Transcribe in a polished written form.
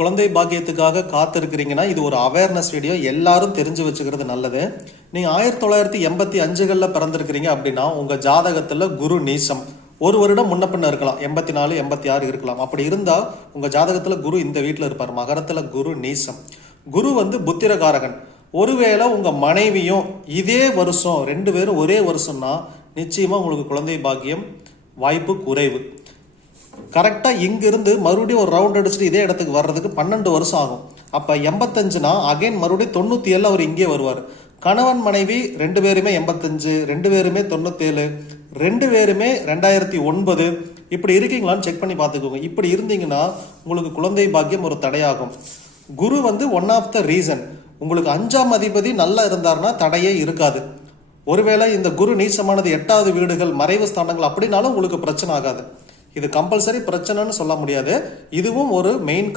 குழந்தை பாக்கியத்துக்காக காத்திருக்கிறீங்கன்னா இது ஒரு அவேர்னஸ் வீடியோ, எல்லாரும் தெரிஞ்சு வச்சுக்கிறது நல்லது. நீங்கள் 1985களில் பிறந்திருக்கிறீங்க அப்படின்னா உங்கள் ஜாதகத்தில் குரு நீசம். ஒரு வருடம் முன்ன பின்ன இருக்கலாம், 84 86 இருக்கலாம். அப்படி இருந்தால் உங்கள் ஜாதகத்தில் குரு இந்த வீட்டில் இருப்பார். மகரத்தில் குரு நீசம். குரு புத்திரகாரகன். ஒருவேளை உங்கள் மனைவியும் இதே வருஷம் 2 பேரும் ஒரே வருஷம்னா நிச்சயமாக உங்களுக்கு குழந்தை பாக்கியம் வாய்ப்பு குறைவு. கரெக்டாக இங்கிருந்து மறுபடியும் ஒரு ரவுண்ட் அடிச்சுட்டு இதே இடத்துக்கு வர்றதுக்கு 12 வருஷம் ஆகும். அப்போ 85னா அகைன் மறுபடியும் 97 அவர் இங்கே வருவார். கணவன் மனைவி 2 பேருமே 85, 2 பேருமே 97, 2 பேருமே 2009 இப்படி இருக்கீங்களான்னு செக் பண்ணி பார்த்துக்கோங்க. இப்படி இருந்தீங்கன்னா உங்களுக்கு குழந்தை பாக்கியம் ஒரு தடையாகும். குரு ஒன் ஆஃப் த ரீசன். உங்களுக்கு 5ஆம் அதிபதி நல்லா இருந்தார்னா தடையே இருக்காது. ஒருவேளை இந்த குரு நீசமானது 8வது வீடுகள் மறைவு ஸ்தானங்கள் அப்படின்னாலும் உங்களுக்கு பிரச்சனை ஆகாது. இது கம்பல்சரி பிரச்சனைன்னு சொல்ல முடியாது. இதுவும் ஒரு மெயின்